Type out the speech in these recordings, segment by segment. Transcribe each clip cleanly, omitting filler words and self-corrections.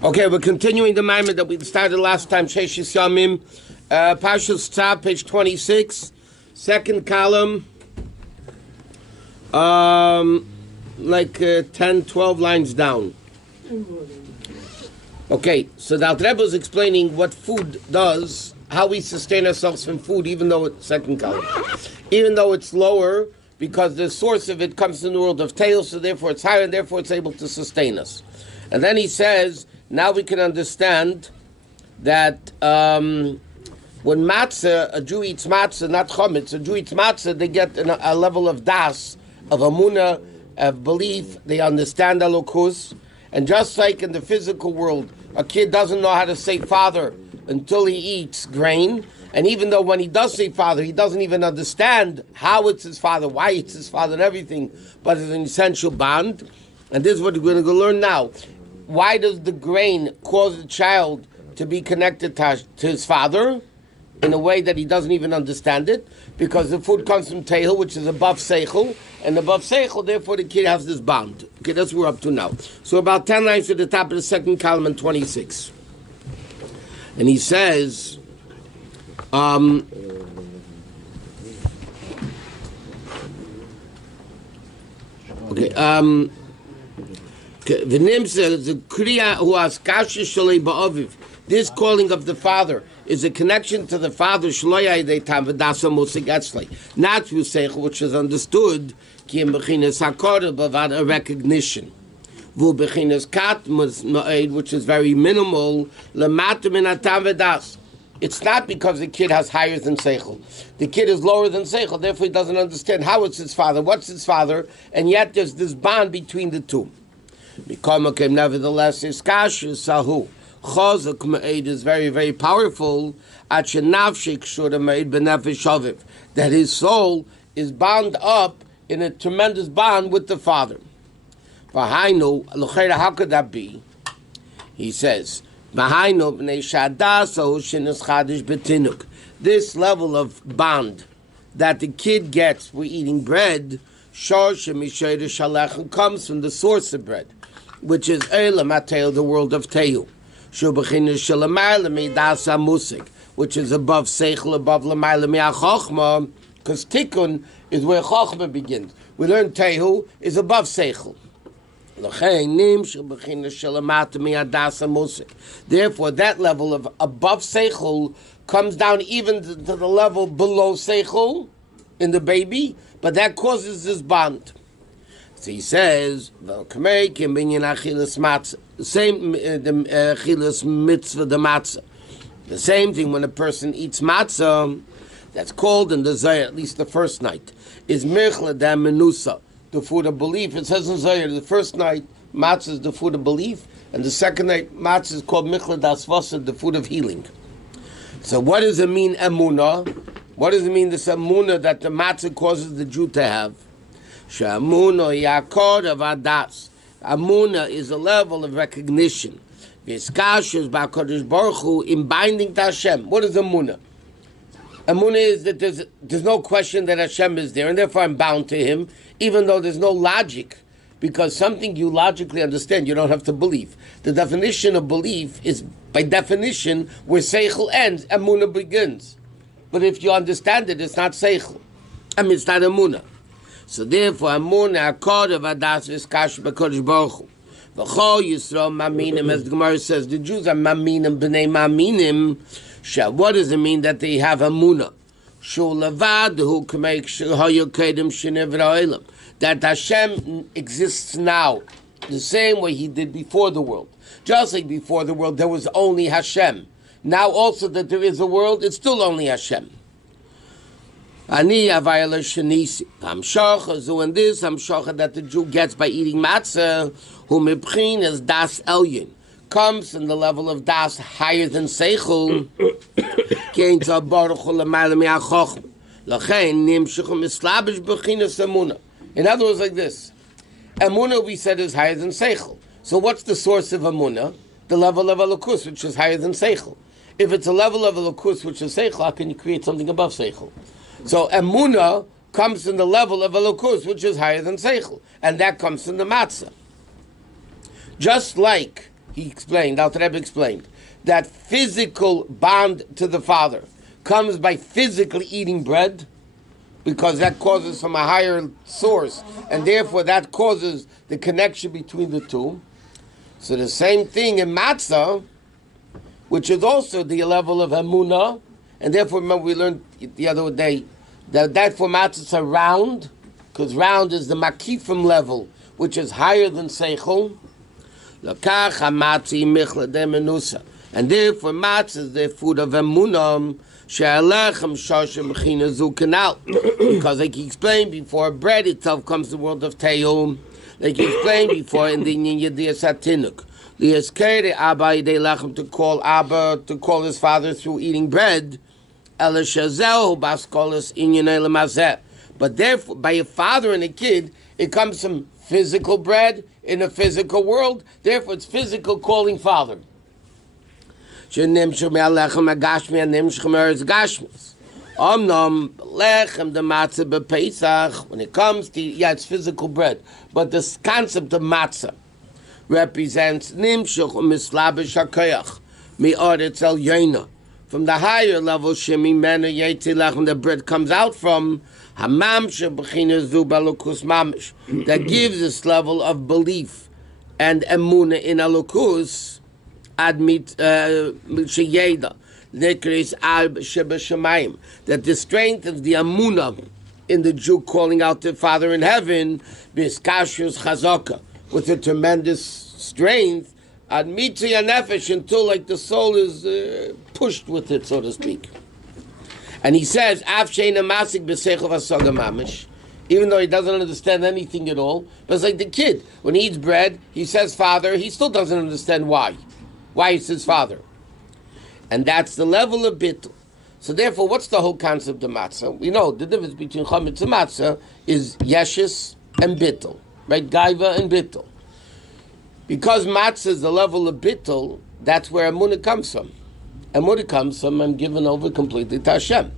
Okay, we're continuing the Maamarim that we started last time. Sheshis Yamim, Parshat Tzav, page 26, second column, 10, 12 lines down. Okay, so the Rebbe is explaining what food does, how we sustain ourselves from food, even though it's second column, even though it's lower, because the source of it comes in the world of tail, so therefore it's higher, and therefore it's able to sustain us. And then he says, now we can understand that when matzah, a Jew eats matzah, not chametz, a Jew eats matzah, they get a level of das, of amunah, of belief, they understand Elokus. And just like in the physical world, a kid doesn't know how to say father until he eats grain. And even though when he does say father, he doesn't even understand how it's his father, why it's his father and everything, but it's an essential bond. And this is what we're going to learn now. Why does the grain cause the child to be connected to his father in a way that he doesn't even understand it? Because the food comes from Tehil, which is above Seichel, and above Seichel, therefore the kid has this bond. Okay, that's what we're up to now. So about 10 lines to the top of the second column in 26. And he says, this calling of the father is a connection to the father, not through seichel, which is understood, a recognition, which is very minimal. It's not because the kid has higher than seichel. The kid is lower than seichel, therefore he doesn't understand how it's his father, what's his father, and yet there's this bond between the two. Nevertheless, is kasher sahu. Chazak ma'id is very, very powerful. That his soul is bound up in a tremendous bond with the father. How could that be? He says, this level of bond that the kid gets for eating bread comes from the source of bread, which is the world of Tehu, which is above Seichel, above L'mayla Mi'achachma, because Tikkun is where Chachma begins. We learn Tehu is above Seichel. Therefore, that level of above Seichel comes down even to the level below Seichel in the baby, but that causes this bond. So he says, the same chilas mitzvah the matzah. The same thing when a person eats matzah, that's called in the Zayah, at least the first night, is mirchla da menusa, the food of belief. It says in Zayah, the first night, matzah is the food of belief, and the second night, matzah is called mirchla da svasa, the food of healing. So what does it mean, emunah? What does it mean, this emunah that the matzah causes the Jew to have? She'amunah yakor of adas. Amunah is a level of recognition. V'eskashus ba'kodesh baruch hu in binding to Hashem. What is Amunah? Amunah is that there's no question that Hashem is there, and therefore I'm bound to Him, even though there's no logic, because something you logically understand, you don't have to believe. The definition of belief is, by definition, where Seichel ends, Amunah begins. But if you understand it, it's not Seichel. It's not Amunah. So therefore, Amunah, Akkad of Adas, V'skash B'Kodesh Baruch Hu. V'chol Yisrael Maminim, as the Gemara says, the Jews are Maminim, B'nei Maminim. What does it mean that they have Amunah? Shul Levad, who can make Hayu Kedem Shenevra Olam. That Hashem exists now, the same way He did before the world. Just like before the world, there was only Hashem. Now also that there is a world, it's still only Hashem. Ani avayla shenisi. Hamshacha zu this hamshacha that the Jew gets by eating matzah, who mibchin is das elyon, comes in the level of das higher than seichel. Kein tzav baruch hu l'mayla mi'achochm. Lachein nimshichu mislabish b'chinas emunah. In other words, like this, emunah we said is higher than seichel. So what's the source of emunah? The level of elokus, which is higher than seichel. If it's a level of elokus which is seichel, how can you create something above seichel? So emunah comes in the level of elokus, which is higher than seichel, and that comes from the matzah. Just like he explained, Alter Rebbe explained, that physical bond to the Father comes by physically eating bread, because that causes from a higher source, and therefore that causes the connection between the two. So the same thing in Matzah, which is also the level of Emunah, and therefore remember we learned the other day that for Matzah is a round, because round is the Makifim level, which is higher than Seichel. And therefore Matzah is the food of Emunah, because like he explained before, bread itself comes to the world of Teum. Like he explained before in the Yediyah Satinuk. To call Abba, to call his father through eating bread. But therefore, by a father and a kid, it comes from physical bread in a physical world. Therefore, it's physical calling father. When it comes to it's physical bread, but this concept of matzah represents from the higher level the bread comes out from that gives this level of belief and emunah in alukus. Admit sheyeda that the strength of the amuna in the Jew calling out to Father in heaven biskashus chazaka with a tremendous strength admit nefesh until like the soul is pushed with it, so to speak. And he says af sheina masik b'seichel v'asaga mamish, even though he doesn't understand anything at all. But it's like the kid when he eats bread, he says Father, he still doesn't understand why it's his father. And that's the level of bittul. So therefore, what's the whole concept of matzah? We know the difference between chametz and matzah is yeshus and bittul, right? Gaiva and bittul. Because matzah is the level of bittul, that's where emunah comes from. Emunah comes from I'm given over completely to Hashem.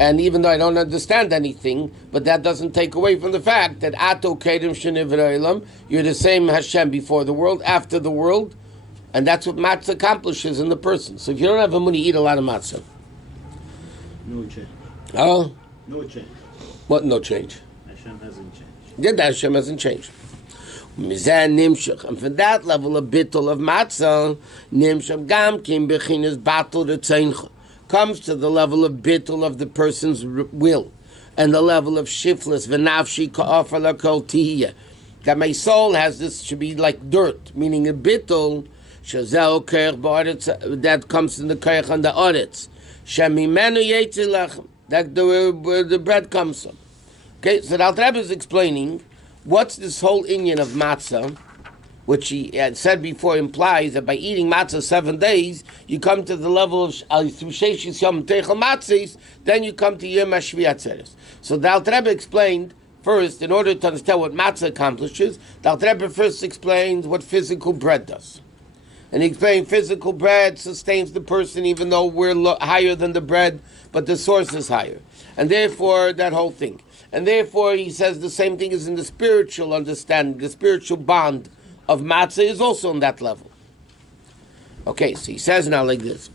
And even though I don't understand anything, but that doesn't take away from the fact that ato kedem sheniv v'olam, you're the same Hashem before the world, after the world. And that's what matzah accomplishes in the person. So if you don't have money, eat a lot of matzah. No change. Oh? No change. What no change? Hashem hasn't changed. Yeah, Hashem hasn't changed. And from that level of bittul of matzah, nimshach gam kim bechinas batul retzeincha, comes to the level of bittul of the person's will, and the level of shiftless v'nafshi ka'afar lakol tihiyah, that my soul has this, should be like dirt, meaning a bittul, that comes in the koyach and the oretz. That the bread comes from. Okay, so the Alter Rebbe is explaining what's this whole inyan of matzah, which he had said before implies that by eating matzah 7 days, you come to the level of through Sheishis Yom Teichel Matzis, then you come to Yom HaShvi Atzeres. So the Alter Rebbe explained first, in order to understand what matzah accomplishes, the Alter Rebbe first explains what physical bread does. And he explained physical bread sustains the person even though we're higher than the bread, but the source is higher. And therefore, that whole thing. And therefore, he says the same thing is in the spiritual understanding. The spiritual bond of matzah is also on that level. Okay, so he says now like this. This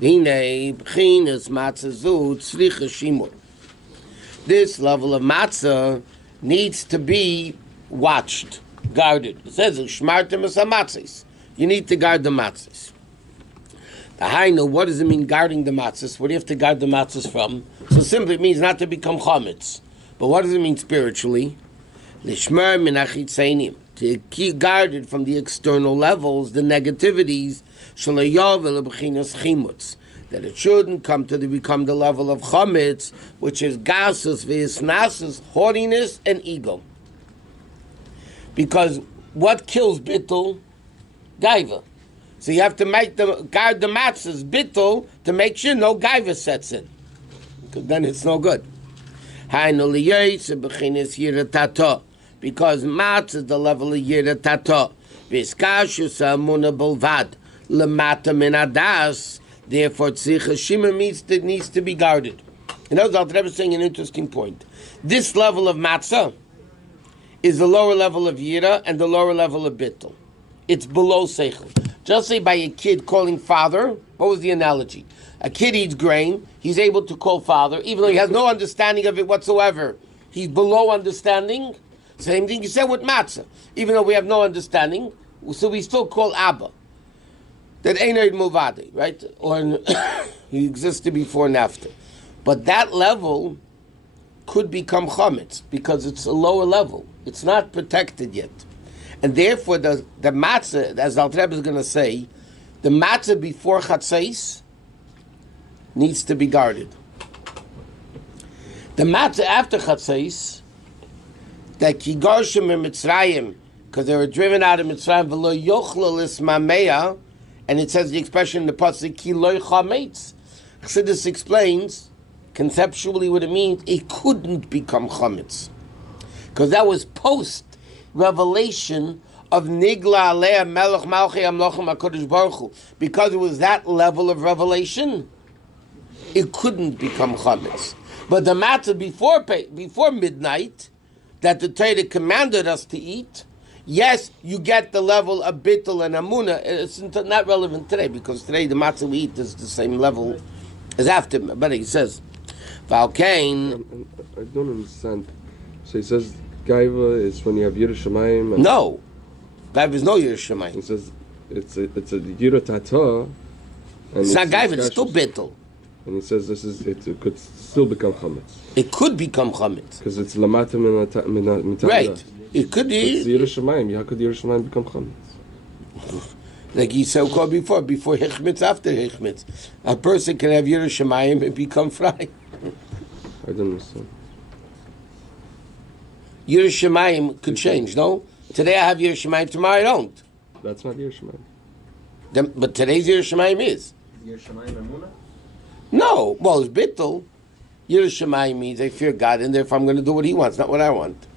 level of matzah needs to be watched, guarded. It says, you need to guard the matzahs. The Hainu, what does it mean guarding the matzahs? What do you have to guard the matzahs from? So simply it means not to become chametz. But what does it mean spiritually? Lishmer min achitzeinim, to keep guarded from the external levels, the negativities, shalayavel b'chinas chimutz, that it shouldn't become the level of chametz, which is gasus v'isnasus, haughtiness and ego. Because what kills bittul? Gaiva. So you have to guard the matzahs bittul to make sure no gaiva sets in, because then it's no good. Because matzah is the level of yiratata. Therefore, tzricha shima needs to be guarded. You know, the Alter Rebbe is saying an interesting point. This level of matzah is the lower level of yira and the lower level of bittul. It's below seichel. Just say by a kid calling father. What was the analogy? A kid eats grain. He's able to call father, even though he has no understanding of it whatsoever. He's below understanding. Same thing you said with matzah. Even though we have no understanding, so we still call Abba. That ain't a Movadi, right? Or he existed before and after. But that level could become chametz because it's a lower level. It's not protected yet. And therefore, the matzah, as Alter Rebbe is going to say, the matzah before chatzais needs to be guarded. The matzah after chatzais, that kigarshim in Mitzrayim, because they were driven out of Mitzrayim, v'lo yochla lismameya, and it says the expression in the pasuk ki lo chametz. Chassidus explains conceptually what it means. It couldn't become chametz because that was post revelation of Nigla Aleh Melech Malchei Amlochim HaKadosh Baruch Hu. Because it was that level of revelation, it couldn't become chametz. But the matzah before midnight that the Torah commanded us to eat, yes, you get the level of bittul and amunah. It's not relevant today because today the matzah we eat is the same level as after. But he says, Valkain. I don't understand. So he says Gaiva is when you have Yiras Shamayim. No, Gaiva is no Yiras Shamayim. He says it's a Yirat Hatah. It's not Gaiva, it's still bittul. And he says it could still become chametz. It could become chametz because it's lamata min. Right. It could be. It's Yiras Shamayim. How could Yiras Shamayim become chametz? Like he said before hichmitz, after hichmitz. A person can have Yiras Shamayim and become fry. I don't understand. Yiras Shamayim could change, no? Today I have Yiras Shamayim, tomorrow I don't. That's not Yiras Shamayim. But today's Yiras Shamayim is. Yiras Shamayim Emunah? No. Well, it's bittul. Yiras Shamayim means I fear God, and therefore I'm going to do what He wants, not what I want.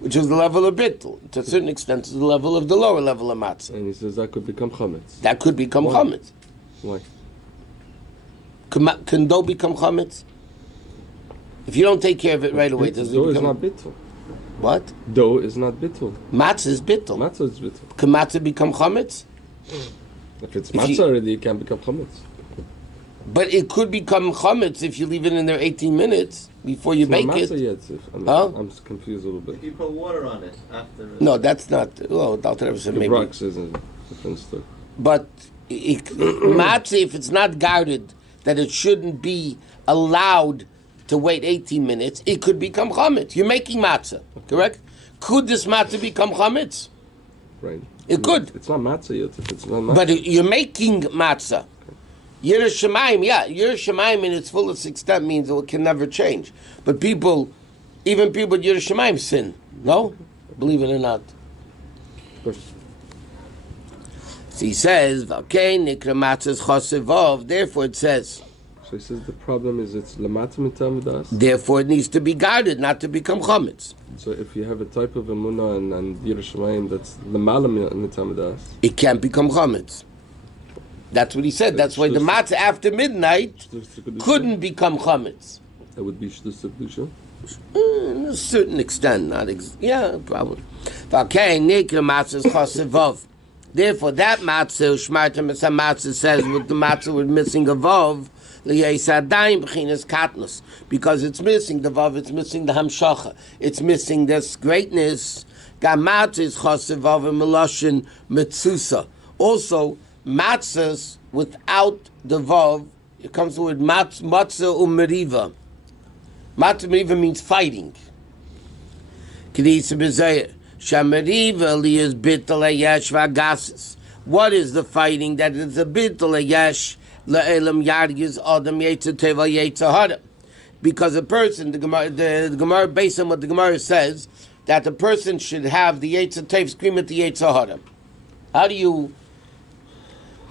Which is the level of bittul. To a certain extent, it's the level of the lower level of matzah. And he says that could become chametz. That could become chametz. Why? Can dough become chametz? If you don't take care of it right away, does it become... Dough is not bittul. What? Dough is not bittul. Matzah is bittul. Matzah is bittul. Can matzah become chametz? If it's matzah already, it can become chametz. But it could become chametz if you leave it in there 18 minutes before you bake it. Yet. I'm confused a little bit. If you put water on it after... No, that's not... Well, Dr. Rebbe said maybe... Rocks is a different story. But matzah, if it's not guarded, that it shouldn't be allowed to wait 18 minutes, it could become chametz. You're making matzah, correct? Could this matzah become chametz? Right. It could. It's not matzah yet. If it's not matzah. But you're making matzah. Yiras Shamayim, Yiras Shamayim in its fullest extent means it can never change. But even people with Yiras Shamayim sin. No? Believe it or not. Of course. So he says, "V'alkei nikra matzahs chosevov." Therefore, it says. So he says the problem is it's lamata mitamadas. Therefore, it needs to be guarded, not to become chametz. So if you have a type of emunah and Yiras Shamayim that's lamala mitamadas, it can't become chametz. That's what he said. That's why the matzah after midnight couldn't become chametz. That would be shtus kedusha. To a certain extent, probably. Therefore, that matzah, Shmartim matzah says, with the matzah with missing a vav, because it's missing the vav, it's missing the hamshacha, it's missing this greatness. Matzah is chosev vav and meloshin metzusa. Also, matzahs without the vav, it comes with matzah umeriva. Matzah meriva means fighting. What is the fighting? That is a bittul yash la'elam yargiz adam yetzer teva yetzer hara. Because a person, the Gemara, based on what the Gemara says, that the person should have the yetzer tev scream at the yetzer hara. How do you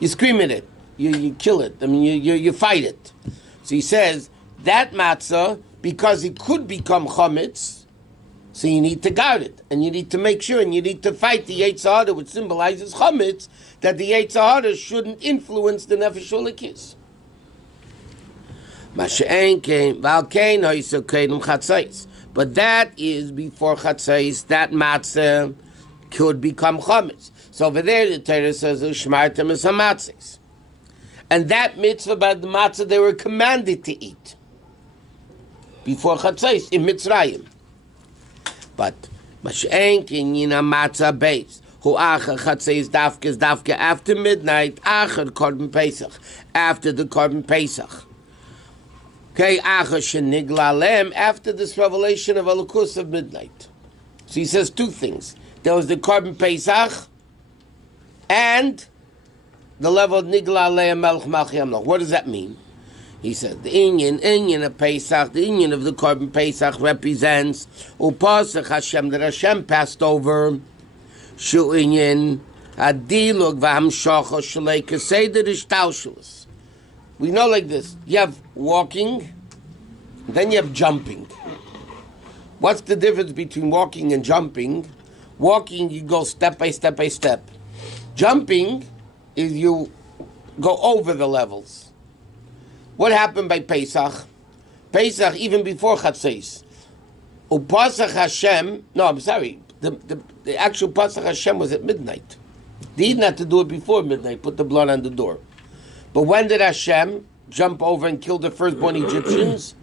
scream at it? You kill it. I mean, you fight it. So he says that matzah, because it could become chametz, so you need to guard it, and you need to make sure, and you need to fight the yetzer hara, which symbolizes chametz, that the yetzer hara shouldn't influence the nefesh ulikis. But that is before chatzais. That matzah could become chametz. So over there, the Torah says, Ushmartem is hamatzis. And that mitzvah by the matzah, they were commanded to eat before Chatzos in Mitzrayim. But Mashenk Yina matzah base, who acher Chatzos dafke after midnight, acher Korban Pesach, after the Korban Pesach. Okay, acher shenigla lem, after this revelation of Elokus of midnight. So he says two things. There was the Korban Pesach and the level of Nigla Le'em Melech Malchi Amloch. What does that mean? He said the Inyan of Pesach, the Inyan of the Korban Pesach represents Upasach Hashem, that Hashem passed over Shu Inyan Adilug V'Hamshocha Shalei Keseder Ishtaushulis. We know like this. You have walking, then you have jumping. What's the difference between walking and jumping? Walking, you go step by step by step. Jumping is you go over the levels. What happened by Pesach? Pesach, even before Chatzos. Upasach Hashem, no, I'm sorry. The actual Pasach Hashem was at midnight. They didn't have to do it before midnight, put the blood on the door. But when did Hashem jump over and kill the firstborn Egyptians?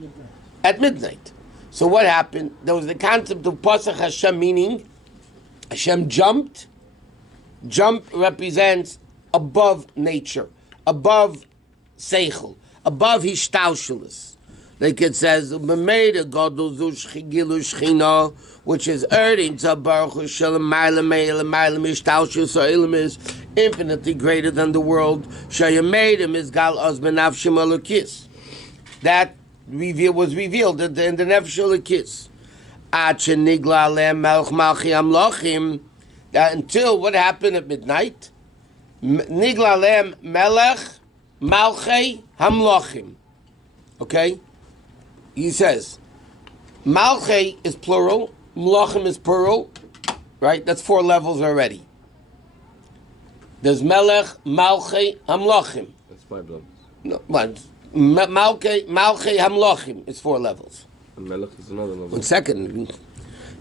At midnight. So what happened? There was the concept of Pasach Hashem, meaning Hashem jumped. Jump represents above nature, above seichel, above hishtaushulis. Like it says, which is infinitely greater than the world. That was revealed in the Nefesh Elokis. Until what happened at midnight? Nigla lem melech malchei hamlochim. Okay? He says, malchei is plural, mlochim is plural, right? That's 4 levels already. There's melech, malchei, hamlochim. That's 5 levels. No, malchei hamlochim is 4 levels. And melech is another level. 1 second.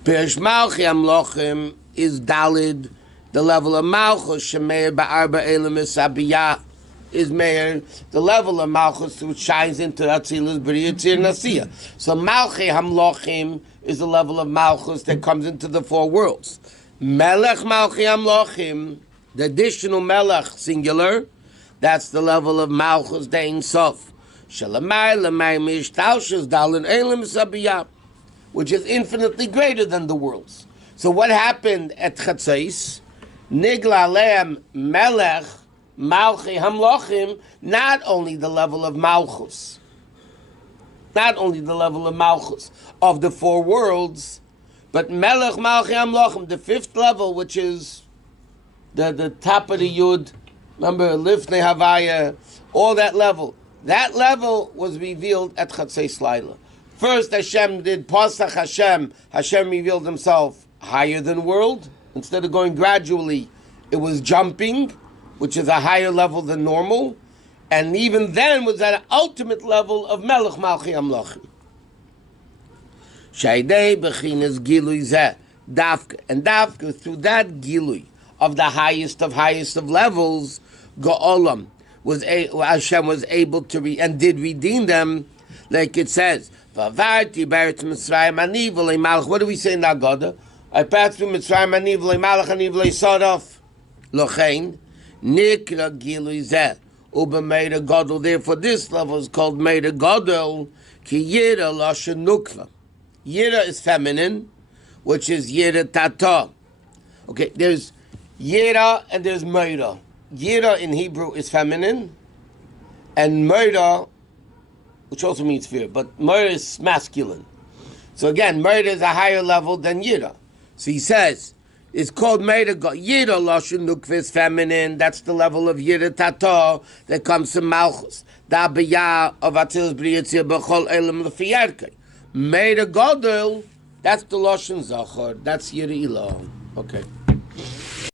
Perish malchei hamlochim is Dalid, the level of Malchus, Shemeir Ba'arba Elam Sabiyah, is Meir, the level of Malchus which shines into Atzilus B'riyatzir Nasiya. So Malchei Hamlochim is the level of Malchus that comes into the 4 worlds. Melech Malchei Hamlochim, the additional Melech, singular, that's the level of Malchus Dein Sof. Shalamai Lamai Mishtaushas Dalin Elam Sabiyah, which is infinitely greater than the worlds. So what happened at Chatzos? Nigla le'em melech malchi hamlochim, not only the level of Malchus, of the 4 worlds, but melech malchi hamlochim, the 5th level, which is the top of the Yud, remember, Lifnei Havaya, all that level. That level was revealed at Chatzos Laila. First Hashem did Pasach Hashem. Hashem revealed himself higher than world. Instead of going gradually, it was jumping, which is a higher level than normal. And even then was at an ultimate level of Melech Malchi Amlochim. Shaydei Bechinas Gilui Zeh Dafka. And Dafka, through that Gilui of the highest of levels, Go'olam, Hashem was able to did redeem them, like it says, what do we say in Nagada? I passed through Mitzrayim ani v'lei malach ani v'lei sodaf. Lochein nikra gilui zeh uba meida gadol. Therefore, this level is called meida gadol ki yira lashon nukva. Yira is feminine, which is yira tata. Okay, there's yira and there's meida. Yira in Hebrew is feminine, and meida, which also means fear, but meida is masculine. So again, meida is a higher level than yira. So he says, it's called Meida Yira Lashon Nukva is feminine. That's the level of Yira Tata that comes from Malchus. Da B'yah of Atzilus B'riyatzir B'chol Elam L'fiyarkei. Meida Gadol, that's the Lashon Zachar. That's Yira Ilah. Okay.